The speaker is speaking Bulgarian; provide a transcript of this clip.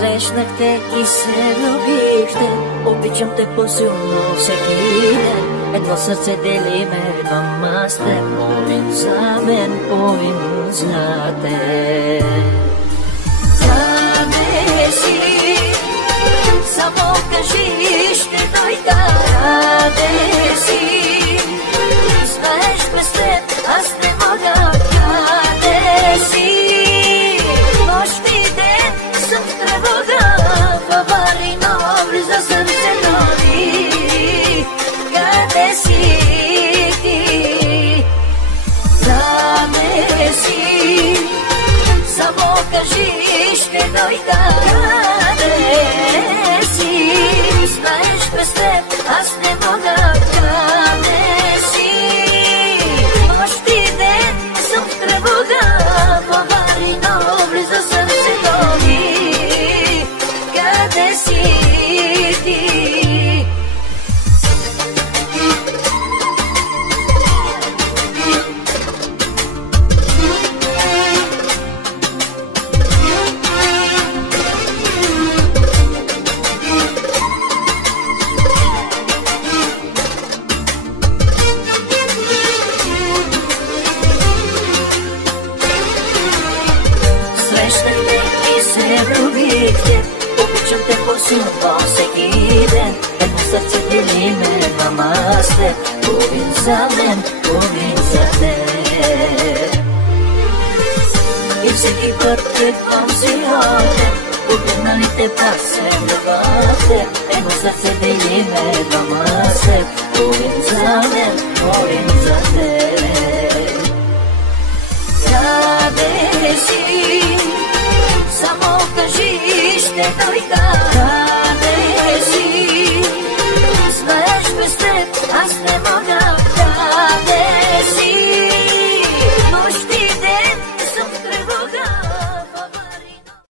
Срещнахте и се влюбихте, обичам те по-силно всеки ден. Едно сърце делиме двама сте, половин за мен, половин за те. Къде си? Само кажи, ще дойда. Къде си? Знаеш, без теб аз не мога. Къде си? Нощ и ден съм в тревога, в аварийно влиза сърцето ми. Къде си ти? Къде си? Само кажи, ще дойда. Къде си? Знаеш, без теб аз не мога. Къде си? Нощ и ден съм в тревога, в аварийно влиза сърцето ми. Къде си ти? Срещахте и се влюбихте, обичам те по-силно всеки ден. Едно сърце делиме двама сте, половин за мен, половин за теб. И всеки път идвам си още, погледнали те пак се влюбвате. Едно сърце делиме двама сте, половин за мен, половин за теб. Къде си? Само кажи, ще дойда.